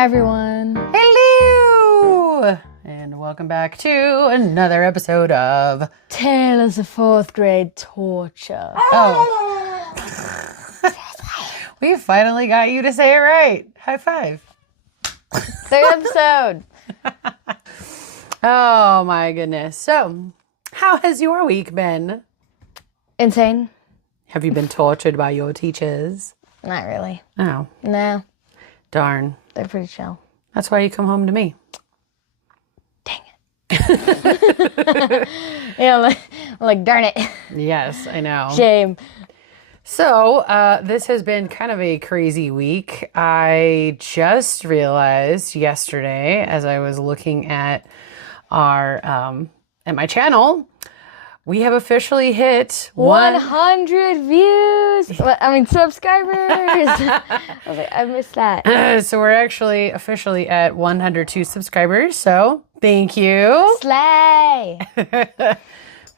Hi, everyone. Hello! And welcome back to another episode of Tales of Fourth Grade Torture. Oh. We finally got you to say it right. High five. Third episode. Oh my goodness. So, how has your week been? Insane? Have you been tortured by your teachers? Not really. Oh, No, darn. they're pretty chill. That's why you come home to me. Dang it. Yeah, I'm like, darn it. Yes, I know. Shame. So, this has been kind of a crazy week. I just realized yesterday, as I was looking at at my channel, we have officially hit 100 views. Subscribers. I was like, I missed that. So we're actually officially at 102 subscribers. So thank you. Slay.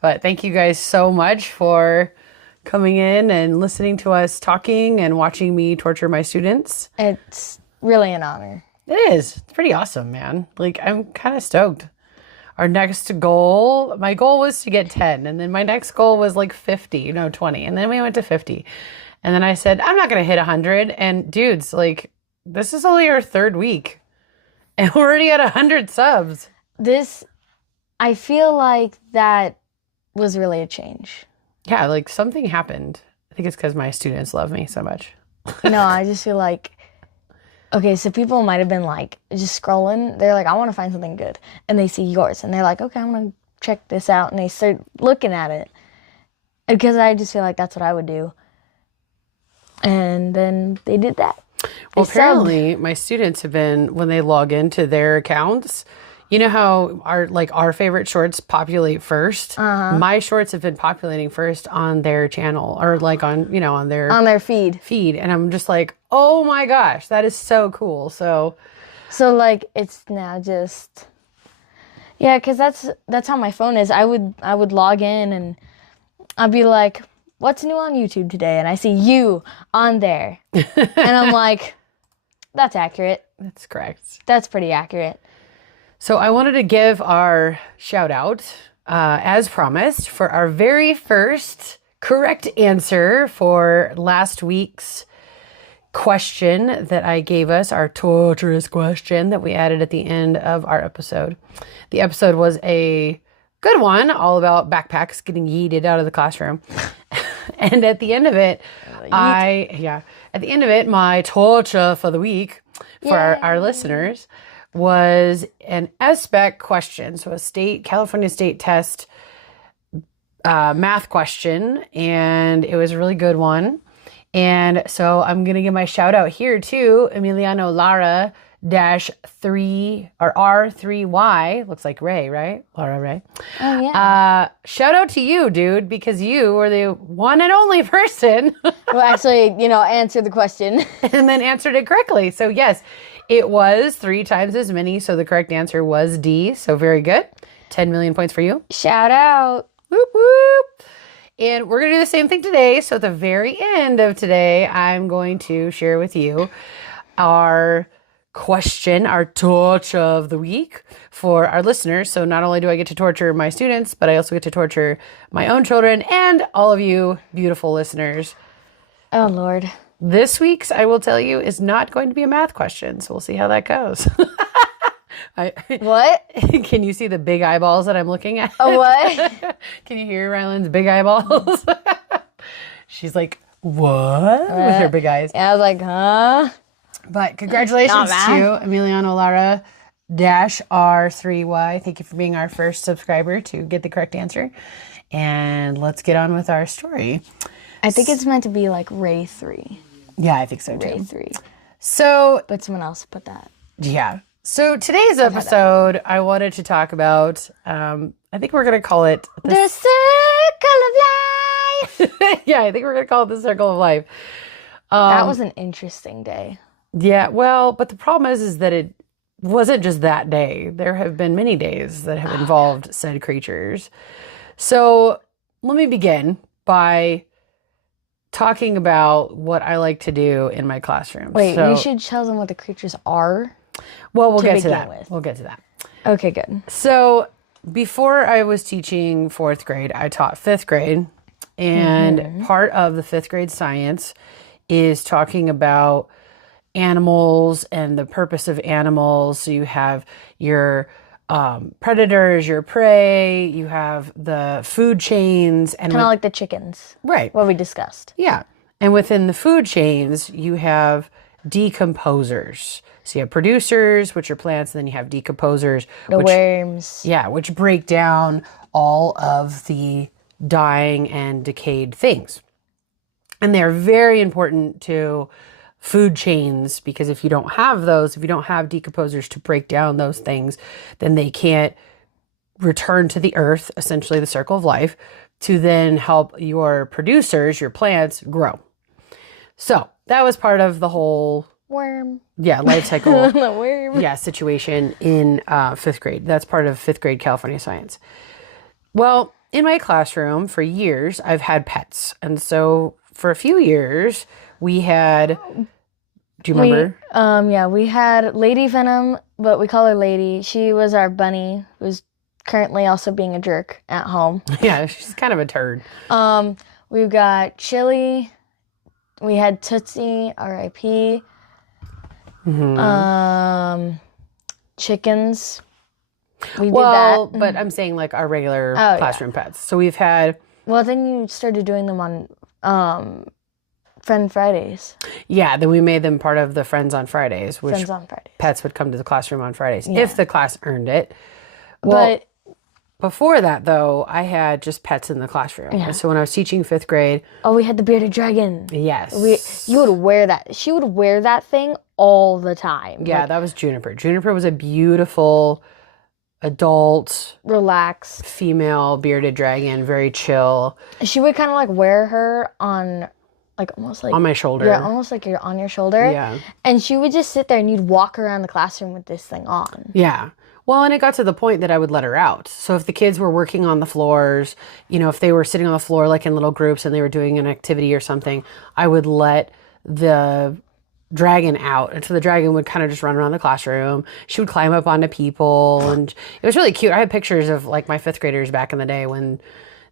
But thank you guys so much for coming in and listening to us talking and watching me torture my students. It's really an honor. It is. It's pretty awesome, man. Like, I'm kind of stoked. Our next goal, my goal was to get 10. And then my next goal was like 20. And then we went to 50. And then I said, I'm not going to hit 100. And dudes, like, this is only our third week. And we're already at 100 subs. I feel like that was really a change. Yeah, like something happened. I think it's because my students love me so much. No, I just feel like, okay, so people might have been like just scrolling. They're like, I want to find something good. And they see yours. And they're like, okay, I'm going to check this out. And they start looking at it. Because I just feel like that's what I would do. And then they did that. Well, apparently my students have been, when they log into their accounts, you know how our favorite shorts populate first? Uh-huh. My shorts have been populating first on their channel or like on their feed. And I'm just like, oh my gosh, that is so cool. So like it's now just, yeah, because that's how my phone is. I would log in and I'd be like, what's new on YouTube today? And I see you on there. And I'm like, that's accurate. That's correct. That's pretty accurate. So I wanted to give our shout out, as promised, for our very first correct answer for last week's question that I gave us, our torturous question that we added at the end of our episode. The episode was a good one, all about backpacks getting yeeted out of the classroom. And at the end of it, my torture for the week for our listeners was an SBEC question. So a California State test math question. And it was a really good one. And so I'm going to give my shout out here to Emiliano Lara -3 or R3Y. Looks like Ray, right? Lara Ray. Oh, yeah. Shout out to you, dude, because you were the one and only person. Well, actually, answer the question. And then answered it correctly. So yes, it was 3 times as many. So the correct answer was D. So very good. 10 million points for you. Shout out. Whoop, whoop. And we're going to do the same thing today. So at the very end of today, I'm going to share with you our question, our torture of the week for our listeners. So not only do I get to torture my students, but I also get to torture my own children and all of you beautiful listeners. Oh, Lord. This week's, I will tell you, is not going to be a math question. So we'll see how that goes. What? Can you see the big eyeballs that I'm looking at? Oh, what? Can you hear Ryland's big eyeballs? She's like, what? With her big eyes. Yeah, I was like, huh? But congratulations to Emiliano Lara -R3Y. Thank you for being our first subscriber to get the correct answer. And let's get on with our story. I think it's meant to be like Ray 3. Yeah, I think so too. Ray 3. So, But someone else put that. yeah. So today's episode, I wanted to talk about, I think we're going to call it The Circle of Life. Yeah, I think we're going to call it the Circle of Life. That was an interesting day. Yeah, well, but the problem is that it wasn't just that day. There have been many days that have involved said creatures. So let me begin by talking about what I like to do in my classroom. Wait, so, you should tell them what the creatures are. Well, we'll get to begin that. with. We'll get to that. Okay, good. So before I was teaching 4th grade, I taught 5th grade. And part of the 5th grade science is talking about animals and the purpose of animals. So you have your predators, your prey, you have the food chains. And Kind of like the chickens. right. What we discussed. Yeah. And within the food chains, you have decomposers. So you have producers, which are plants, and then you have decomposers. The worms. Yeah, which break down all of the dying and decayed things. And they're very important to food chains because if you don't have those, if you don't have decomposers to break down those things, then they can't return to the earth, essentially the circle of life, to then help your producers, your plants, grow. So that was part of the whole Worm. life cycle The worm. situation in 5th grade. That's part of 5th grade California science. Well, in my classroom for years, I've had pets. And so for a few years, we had, do you remember? We had Lady Venom, but we call her Lady. She was our bunny, who's currently also being a jerk at home. Yeah, she's kind of a turd. We've got Chili. We had Tootsie, R.I.P. Chickens. We did that. But I'm saying like our regular Oh, classroom pets. So we've had, Well, then you started doing them on Friend Fridays. yeah, then we made them part of the Friends on Fridays, which Friends on Fridays. pets would come to the classroom on Fridays Yeah. if the class earned it. Well, But before that, though, I had just pets in the classroom. Yeah. And so when I was teaching 5th grade, we had the bearded dragon. yes. You would wear that. She would wear that thing all the time. Yeah, Like, that was Juniper. Juniper was a beautiful adult relax. female bearded dragon, very chill, She would kind of like wear her on, like almost like on my shoulder. yeah, almost like you're on your shoulder. Yeah. And she would just sit there, and you'd walk around the classroom with this thing on. Yeah. Well, and it got to the point that I would let her out. So if the kids were working on the floors, if they were sitting on the floor like in little groups and they were doing an activity or something, I would let the dragon out. And so the dragon would kind of just run around the classroom. She would climb up onto people, and it was really cute. I had pictures of like my 5th graders back in the day when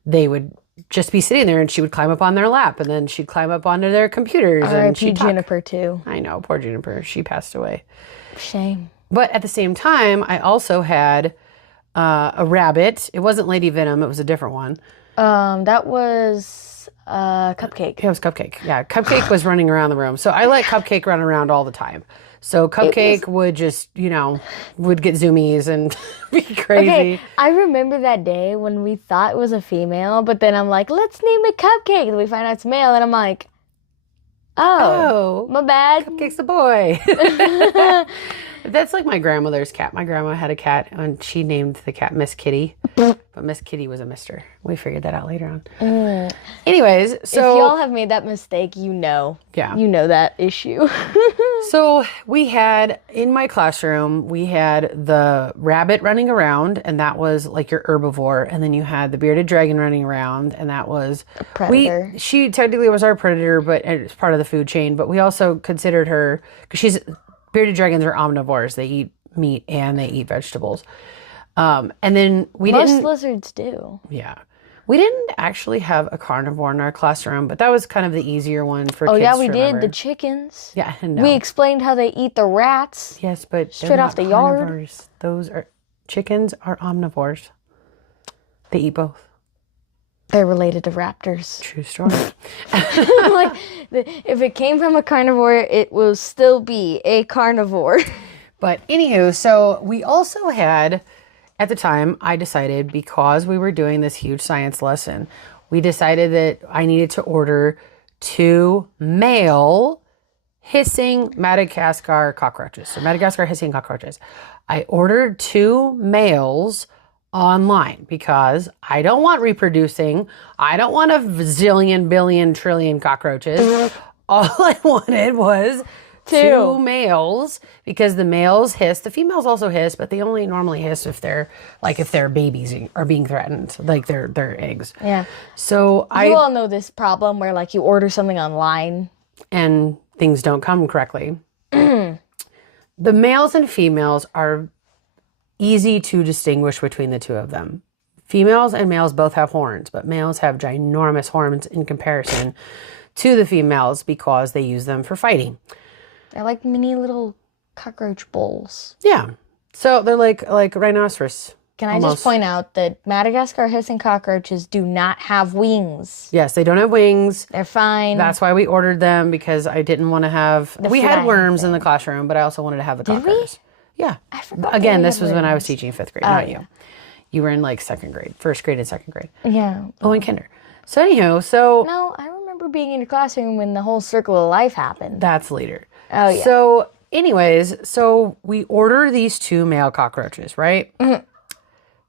they would just be sitting there and she would climb up on their lap and then she'd climb up onto their computers and R.I.P. she'd talk. Juniper too. I know, poor Juniper. She passed away. Shame. But at the same time, I also had a rabbit. It wasn't Lady Venom. It was a different one. That was Cupcake. It was Cupcake. Yeah, Cupcake was running around the room. So I let Cupcake run around all the time. So Cupcake would just, would get zoomies and be crazy. Okay, I remember that day when we thought it was a female, but then I'm like, let's name it Cupcake. And we find out it's male, and I'm like, oh, my bad. Cupcake's a boy. That's like my grandmother's cat. My grandma had a cat, and she named the cat Miss Kitty. But Miss Kitty was a mister. We figured that out later on. Anyways, so if y'all have made that mistake, Yeah. you know that issue. So we had, in my classroom, we had the rabbit running around, and that was like your herbivore. And then you had the bearded dragon running around, and that was predator. She technically was our predator, but it's part of the food chain. But we also considered her, because bearded dragons are omnivores. They eat meat and they eat vegetables. And then Most lizards do. Yeah. We didn't actually have a carnivore in our classroom, but that was kind of the easier one for kids Oh yeah, to we remember. did. The chickens. Yeah, no. We explained how they eat the rats. Yes, but Straight they're off not the yard. carnivores. Chickens are omnivores. They eat both. They're related to raptors. True story. Like, if it came from a carnivore, it will still be a carnivore. But anywho, so we also had, at the time, I decided, because we were doing this huge science lesson, we decided that I needed to order 2 male hissing Madagascar cockroaches. So Madagascar hissing cockroaches. I ordered 2 males online because I don't want reproducing. I don't want a zillion, billion, trillion cockroaches. All I wanted was 2 males, because the males hiss. The females also hiss, but they only normally hiss if they're babies are being threatened, like their eggs. Yeah. So You all know this problem where like you order something online. and things don't come correctly. the males and females are easy to distinguish between the two of them. Females and males both have horns, but males have ginormous horns in comparison to the females because they use them for fighting. They're like mini little cockroach bowls. Yeah. So they're like rhinoceros. Can I just point out that Madagascar hissing cockroaches do not have wings? Yes, they don't have wings. They're fine. That's why we ordered them, because I didn't want to have... We had worms in the classroom, but I also wanted to have the cockroaches. Yeah. I forgot. Again, this was when I was teaching 5th grade, not yeah. you. You were in like 2nd grade, 1st grade and 2nd grade. Yeah. Oh, in kinder. So anyhow, No, I remember being in your classroom when the whole circle of life happened. That's later. Oh, yeah. So anyways, so we order these 2 male cockroaches, right? Mm-hmm.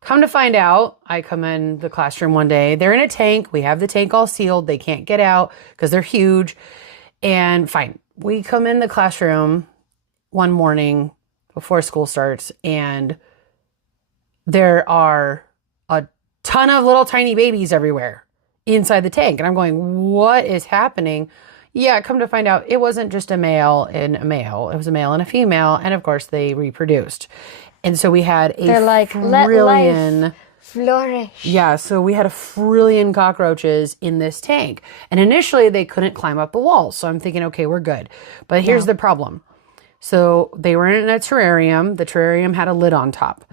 Come to find out, I come in the classroom one day. They're in a tank. We have the tank all sealed. They can't get out because they're huge. And fine. We come in the classroom one morning before school starts, and there are a ton of little tiny babies everywhere inside the tank. And I'm going, what is happening? Yeah, come to find out, it wasn't just a male and a male. It was a male and a female. And of course, they reproduced. And so we had a life flourish. Yeah, so we had a frillion cockroaches in this tank. And initially, they couldn't climb up the walls. So I'm thinking, okay, we're good. But here's the problem. So they were in a terrarium. The terrarium had a lid on top.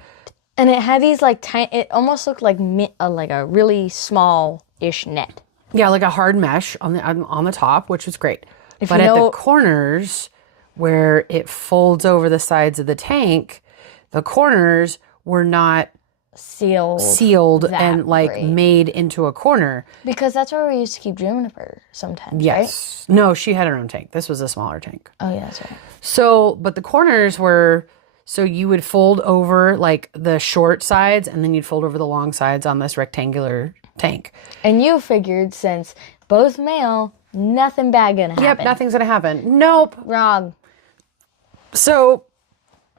And it had these like tiny, it almost looked like a really small-ish net. Yeah, like a hard mesh on the top, which was great. But at the corners, where it folds over the sides of the tank, the corners were not sealed and like made into a corner. Because that's where we used to keep Juniper sometimes, yes. Right? No, she had her own tank. This was a smaller tank. Oh, yeah, that's right. So, but the corners were, so you would fold over like the short sides, and then you'd fold over the long sides on this rectangular tank. And you figured, since both male, nothing bad gonna happen. Yep, nothing's gonna happen. Nope. Wrong. So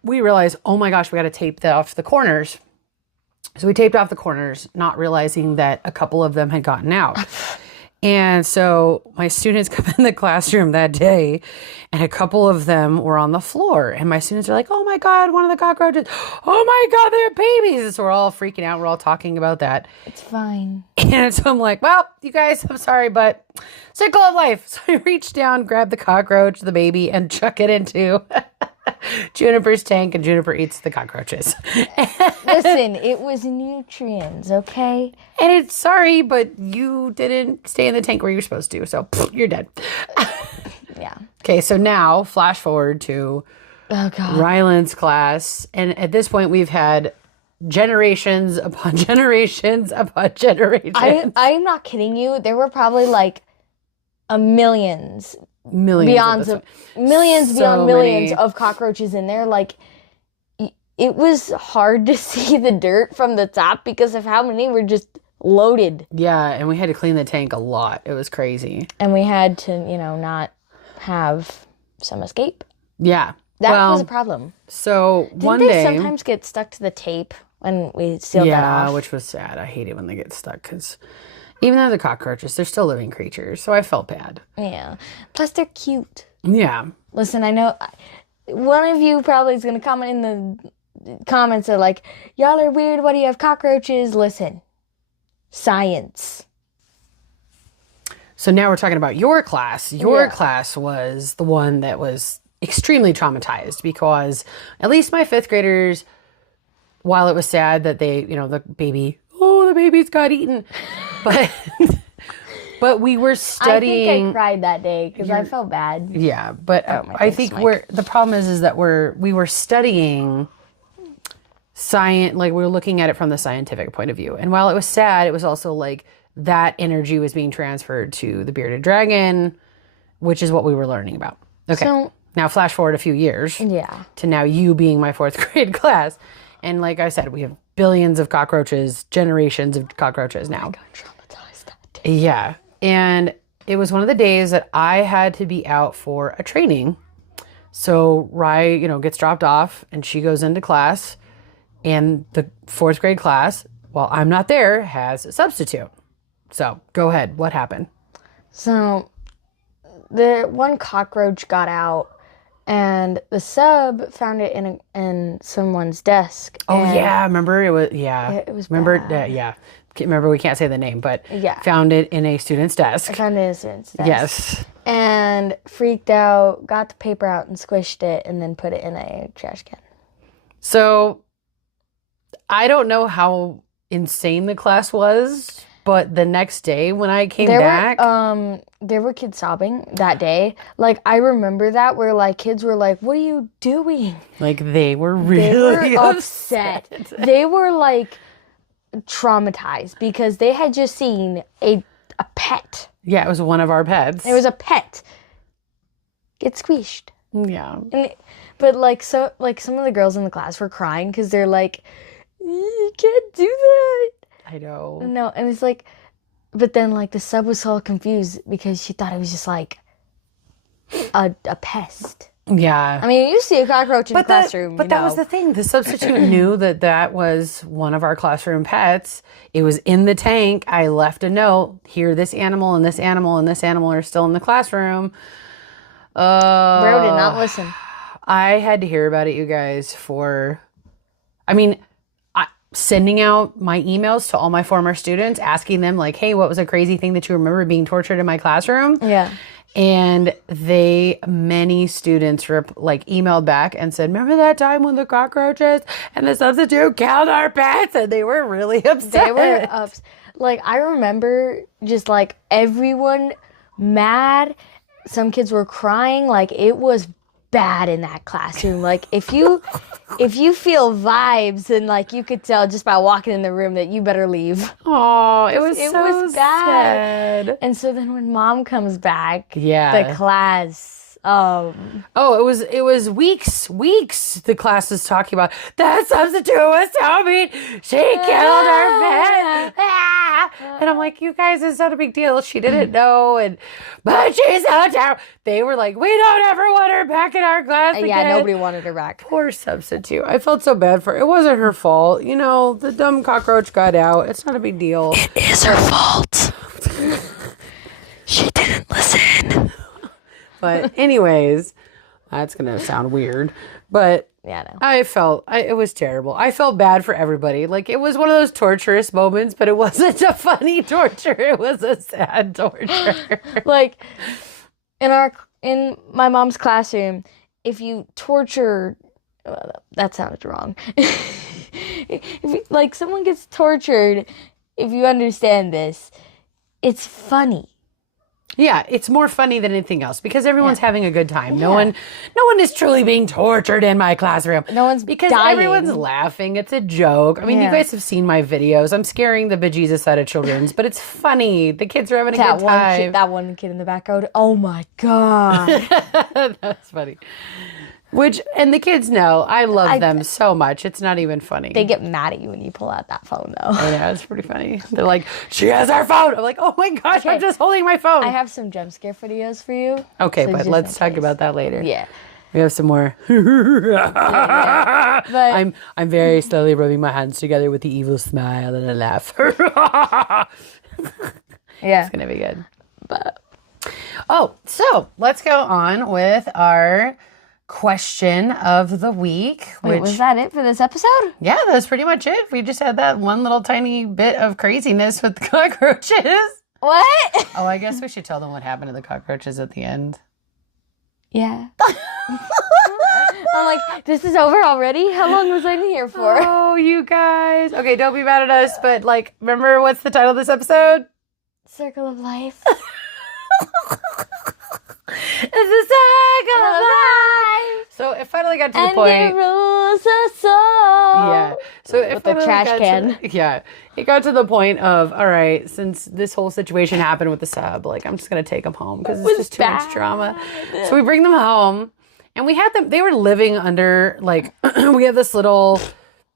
we realized, oh my gosh, we got to tape off the corners. So we taped off the corners, not realizing that a couple of them had gotten out. And so my students come in the classroom that day, and a couple of them were on the floor. And my students are like, oh my God, one of the cockroaches. Oh my God, they're babies. And so we're all freaking out. We're all talking about that. It's fine. And so I'm like, well, you guys, I'm sorry, but circle of life. So I reach down, grab the cockroach, the baby, and chuck it into Juniper's tank, and Juniper eats the cockroaches. Listen, it was nutrients, okay? And it's sorry, but you didn't stay in the tank where you're supposed to, so you're dead. Yeah. Okay, so now flash forward to Ryland's class, and at this point we've had generations upon generations upon generations. I'm not kidding you. There were probably like millions beyond millions of cockroaches in there. Like, it was hard to see the dirt from the top because of how many were just loaded. Yeah, and we had to clean the tank a lot. It was crazy. And we had to, not have some escape. Yeah. That was a problem. So Didn't they sometimes get stuck to the tape when we sealed that off? Yeah, which was sad. I hate it when they get stuck, because even though they're cockroaches, they're still living creatures. So I felt bad. Yeah. Plus, they're cute. Yeah. Listen, I know one of you probably is going to comment in the comments are like, y'all are weird. Why do you have cockroaches? Listen, science. So now we're talking about your class. Your class was the one that was extremely traumatized, because at least my 5th graders, while it was sad that they, the babies got eaten, but we were studying. I think I cried that day because I felt bad. Yeah, but I think the problem is that we were studying science, like we were looking at it from the scientific point of view. And while it was sad, it was also like that energy was being transferred to the bearded dragon, which is what we were learning about. Okay. So, now flash forward a few years. Yeah. To now you being my 4th grade class. And like I said, we have billions of cockroaches, generations of cockroaches now. I got traumatized that day. Yeah. And it was one of the days that I had to be out for a training. So Rye, gets dropped off, and she goes into class, and the 4th grade class, while I'm not there, has a substitute. So go ahead. What happened? So the one cockroach got out, and the sub found it in someone's desk. Oh and yeah, remember it was it was remember bad. yeah. Remember we can't say the name, but Yeah. found it in a student's desk. I found it in a student's desk. Yes. And freaked out, got the paper out and squished it, and then put it in a trash can. So I don't know how insane the class was, but the next day when I came back, there were kids sobbing that day. Like, I remember that, where like kids were like, "What are you doing?" like they were really upset. They were like traumatized because they had just seen a pet. Yeah, it was one of our pets. It was a pet get squished. Yeah. But like some of the girls in the class were crying because they're like, "You can't do that." I know. No, and it's like, but then like the sub was all confused because she thought it was just like a pest. Yeah. I mean, you see a cockroach in the classroom. But that was the thing. The substitute knew that was one of our classroom pets. It was in the tank. I left a note. Here, this animal and this animal and this animal are still in the classroom. Bro did not listen. I had to hear about it, you guys, sending out my emails to all my former students, asking them like, hey, what was a crazy thing that you remember being tortured in my classroom? Yeah. And many students emailed back and said, remember that time when the cockroaches and the substitute killed our pets? And they were really upset. They were upset. Like, I remember just like everyone mad. Some kids were crying. Like, it was bad in that classroom. Like, if you feel vibes, then like you could tell just by walking in the room that you better leave. Oh, it was bad. sad. And so then when mom comes back, yeah, the class. It was weeks. The class was talking about that substitute was so mean. She killed her pet. And I'm like, you guys, it's not a big deal. She didn't know, but she's so terrible. They were like, we don't ever want her back in our class again. Yeah, nobody wanted her back. Poor substitute. I felt so bad for her. It wasn't her fault. You know, the dumb cockroach got out. It's not a big deal. It is her fault. She didn't listen. But anyways, that's going to sound weird. But yeah, no. it was terrible. I felt bad for everybody. Like, it was one of those torturous moments, but it wasn't a funny torture. It was a sad torture. Like, in my mom's classroom, if you torture, that sounded wrong. Like, someone gets tortured, if you understand this, it's funny. Yeah, it's more funny than anything else because everyone's having a good time. No one is truly being tortured in my classroom. No one's because dying. Everyone's laughing. It's a joke. I mean, you guys have seen my videos. I'm scaring the bejesus out of children's, but it's funny. The kids are having a good time. That one kid in the background. Oh my God. That's funny. And the kids know. I love them so much. It's not even funny. They get mad at you when you pull out that phone, though. Oh, yeah, it's pretty funny. They're like, she has our phone. I'm like, oh my gosh, okay. I'm just holding my phone. I have some jump scare videos for you. Okay, so but let's talk about that later. Yeah. We have some more. yeah. But I'm very slowly rubbing my hands together with the evil smile and a laugh. Yeah. It's going to be good. But so let's go on with our question of the week. Wait, was that it for this episode? Yeah, that's pretty much it. We just had that one little tiny bit of craziness with the cockroaches. What? Oh, I guess we should tell them what happened to the cockroaches at the end. Yeah. I'm like, this is over already? How long was I in here for? Oh, you guys. Okay, don't be mad at us, but like, remember what's the title of this episode? Circle of Life. It's a circle of life. So it finally got to the point. And it rules us all. Yeah. So it with the trash can. It got to the point of, all right, since this whole situation happened with the sub, like, I'm just gonna take them home because it's just too much drama. So we bring them home, and we had them. They were living under like we have this little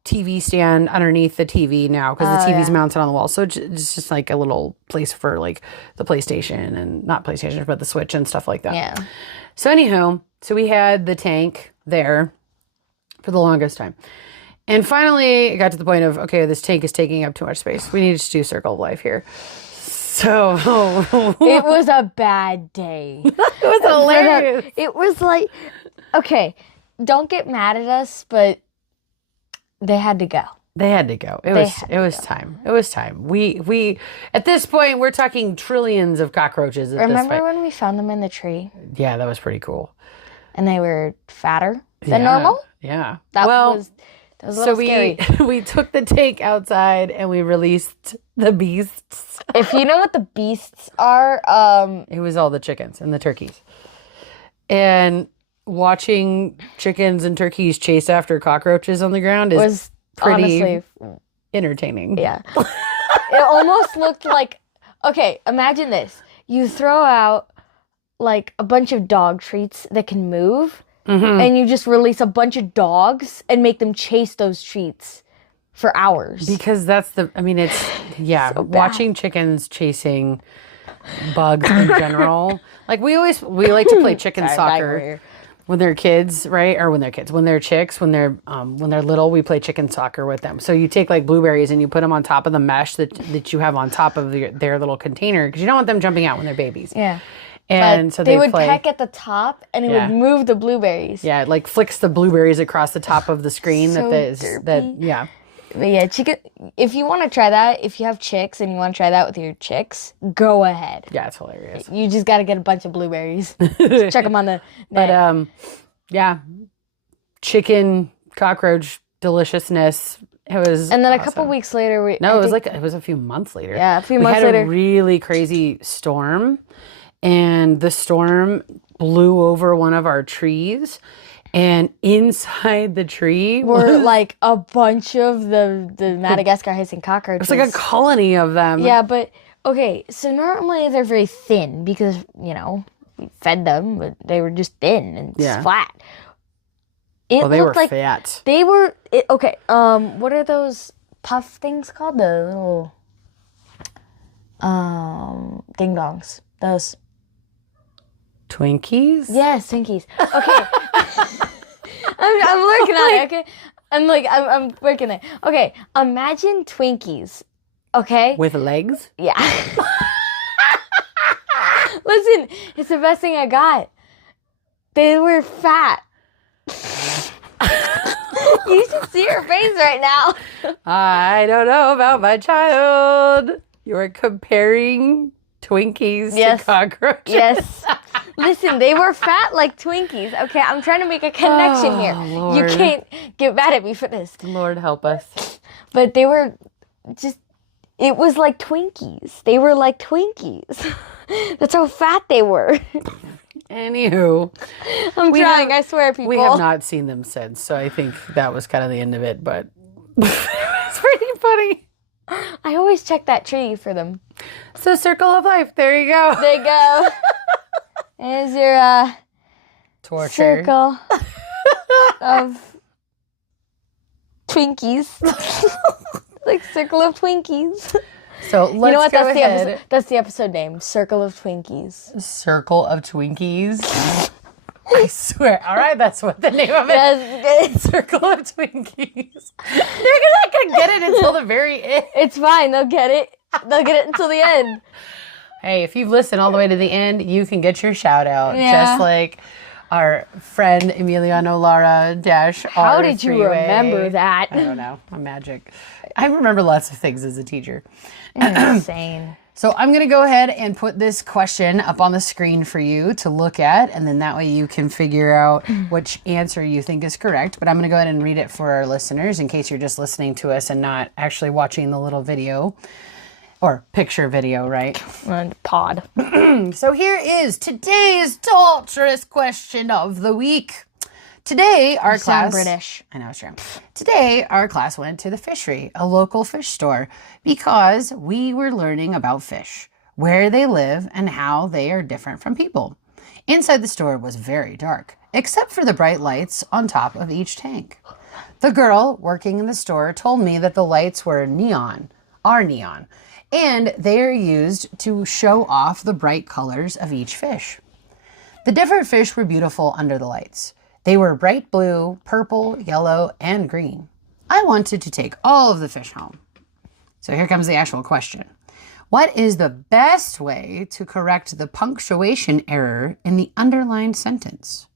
TV stand underneath the TV now because the TV's mounted on the wall. So it's just like a little place for like the PlayStation and not PlayStation, but the Switch and stuff like that. Yeah. So anywho, so we had the tank there for the longest time. And finally it got to the point of, okay, this tank is taking up too much space. We need to do Circle of Life here. So it was a bad day. It was hilarious. It was like, Okay, don't get mad at us, but they had to go. They had to go. It was time. It was time. We at this point we're talking trillions of cockroaches at this Remember point. when we found them in the tree Yeah, that was pretty cool. and they were fatter than normal? Yeah. That was a little scary. we took the tank outside and we released the beasts. If you know what the beasts are, It was all the chickens and the turkeys. And watching chickens and turkeys chase after cockroaches on the ground was pretty honestly, entertaining. yeah. It almost looked like, okay, imagine this. You throw out like a bunch of dog treats that can move, and you just release a bunch of dogs and make them chase those treats for hours. Because it's, yeah, So bad. watching chickens chasing bugs in general. Like we like to play chicken Sorry, soccer. diarrhea. When they're kids, right? Or when they're kids, when they're chicks, when they're little, we play chicken soccer with them. So you take like blueberries and you put them on top of the mesh that you have on top of their little container because you don't want them jumping out when they're babies. Yeah. And But so they would play. peck at the top and it Yeah. would move the blueberries. Yeah, it like flicks the blueberries across the top of the screen. So Yeah. But yeah, chicken. If you want to try that, if you have chicks and you want to try that with your chicks, go ahead. Yeah, it's hilarious. You just got to get a bunch of blueberries. Just chuck them on the net. But yeah, chicken cockroach deliciousness. It was, and then a awesome. couple weeks later, it was a few months later. Yeah, a few we months had later. a really crazy storm, and the storm blew over one of our trees, and inside the tree were like a bunch of the Madagascar hissing cockroaches. it's like a colony of them. Yeah, but okay, so normally they're very thin because, we fed them, but they were just thin and flat. It They were looked like fat. they were okay. What are those puff things called? The little ding dongs. Those. Twinkies? Yes, Twinkies. Okay. I'm working on it, okay? I'm working it. Okay, imagine Twinkies, okay? With legs? Yeah. Listen, it's the best thing I got. They were fat. You should see her face right now. I don't know about my child. You are comparing Twinkies Yes. to cockroaches. Yes. Listen, they were fat like Twinkies. Okay, I'm trying to make a connection here. Lord. You can't get mad at me for this. Lord help us. But they were just, it was like Twinkies. They were like Twinkies. That's how fat they were. Anywho. I'm trying, I swear, people. We have not seen them since, so I think that was kind of the end of it, but it's pretty funny. I always check that tree for them. So circle of life. There you go. There you go. There's your Torture. circle of Twinkies. Like circle of Twinkies. So let's You know what? go That's ahead. that's the episode name. Circle of Twinkies. Circle of Twinkies. I swear. All right, that's what the name of it. Yes, Circle of Twinkies. They're not gonna get it until the very end. it's fine. They'll get it. They'll get it until the end. Hey, if you've listened all the way to the end, you can get your shout out. Yeah. Just like our friend Emiliano Lara Dash. How did you remember that? I don't know. I'm magic. I remember lots of things as a teacher. Insane. So I'm going to go ahead and put this question up on the screen for you to look at, and then that way you can figure out which answer you think is correct. But I'm going to go ahead and read it for our listeners in case you're just listening to us and not actually watching the little video or picture video, right? Pod. So here is today's torturous question of the week. Today, our Sound class... British. I know, it's true. Today, our class went to the fishery, a local fish store, because we were learning about fish, where they live, and how they are different from people. Inside the store was very dark, except for the bright lights on top of each tank. The girl working in the store told me that the lights were neon, and they are used to show off the bright colors of each fish. The different fish were beautiful under the lights. They were bright blue, purple, yellow, and green. I wanted to take all of the fish home. So here comes the actual question. What is the best way to correct the punctuation error in the underlined sentence?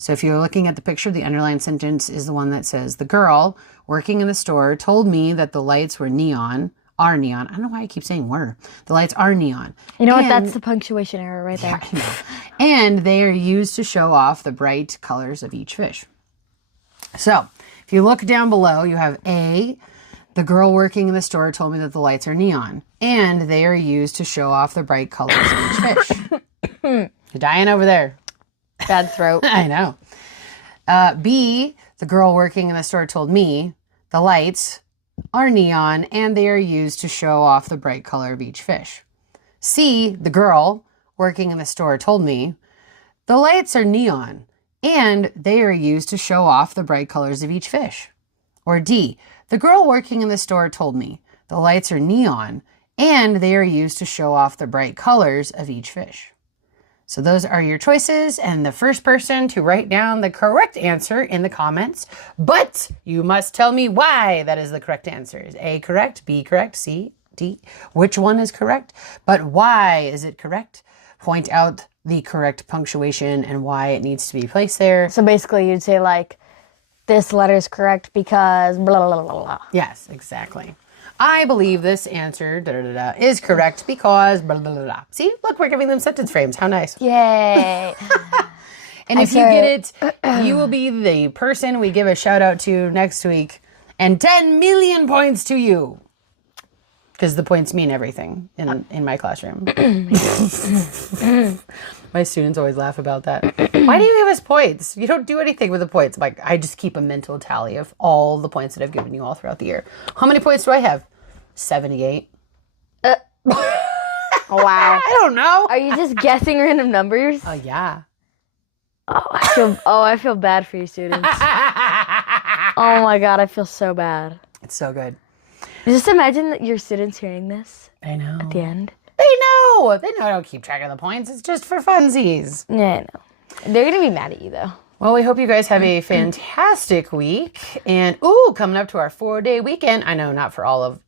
So if you're looking at the picture, the underlined sentence is the one that says, the girl working in the store told me that the lights are neon. I don't know why I keep saying were. The lights are neon. You know what? That's the punctuation error right there. Yeah, I know. And they are used to show off the bright colors of each fish. So if you look down below, you have A, the girl working in the store told me that the lights are neon. And they are used to show off the bright colors of each fish. You're dying over there. Bad throat. I know. B, the girl working in the store told me the lights are neon and they are used to show off the bright color of each fish. C, the girl working in the store told me the lights are neon and they are used to show off the bright colors of each fish. Or D, the girl working in the store told me the lights are neon and they are used to show off the bright colors of each fish. So those are your choices, and the first person to write down the correct answer in the comments, but you must tell me why that is the correct answer. Is A correct, B correct, C, D? Which one is correct? But why is it correct? Point out the correct punctuation and why it needs to be placed there. So basically you'd say like, this letter is correct because blah, blah, blah, blah. Yes, exactly. I believe this answer is correct because blah, blah, blah, blah. See, look, we're giving them sentence frames. How nice. Yay. And if you get it, you will be the person we give a shout out to next week. And 10 million points to you. Because the points mean everything in my classroom. My students always laugh about that. Why do you give us points? You don't do anything with the points. Like, I just keep a mental tally of all the points that I've given you all throughout the year. How many points do I have? 78. Wow. I don't know. Are you just guessing random numbers? Oh, yeah. I feel bad for you students. Oh my God, I feel so bad. It's so good. Just imagine that your students hearing this I know. at the end. They know. They know I don't keep track of the points. It's just for funsies. Yeah, I know. They're going to be mad at you though. Well, we hope you guys have a fantastic week. And, coming up to our 4-day weekend. I know not for all of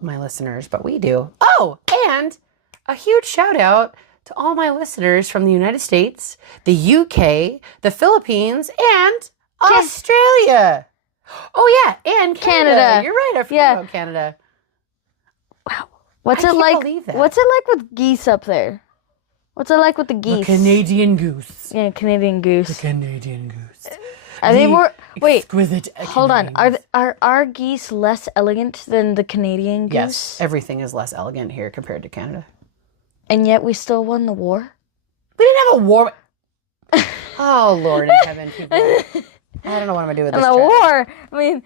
my listeners, but we do. Oh, and a huge shout out to all my listeners from the United States, the UK, the Philippines, and Australia. Oh, yeah, and Canada. You're right. I forgot about Canada. Wow. What's it like with geese up there? What's it like with the geese? The Canadian goose. Yeah, Canadian goose. The Canadian goose. Are they more... Wait, exquisite hold on. Are our geese less elegant than the Canadian goose? Yes, everything is less elegant here compared to Canada. And yet we still won the war? We didn't have a war. Oh, Lord in heaven, people. I don't know what I'm going to do with this. And the war, I mean,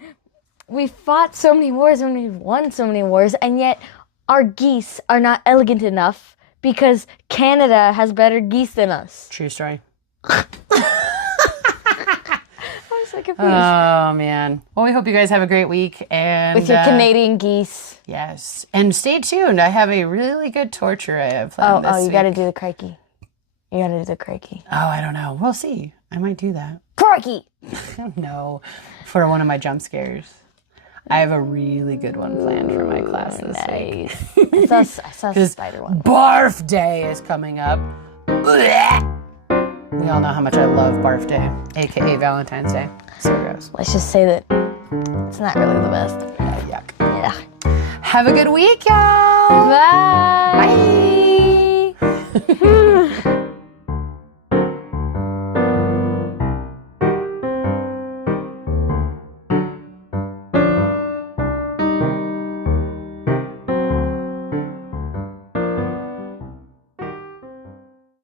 we fought so many wars and we've won so many wars, and yet our geese are not elegant enough because Canada has better geese than us. True story. I was so confused. Oh, man. Well, we hope you guys have a great week. And with your Canadian geese. Yes. And stay tuned. I have a really good torture I have planned this week. You got to do the crikey. You got to do the crikey. Oh, I don't know. We'll see. I might do that. Crikey! No. For one of my jump scares. I have a really good one planned for my class this week. I saw a spider one. Barf Day is coming up. We all know how much I love Barf Day, aka Valentine's Day. So gross. Let's just say that it's not really the best. Yuck. Yeah. Have a good week, y'all. Bye. Bye.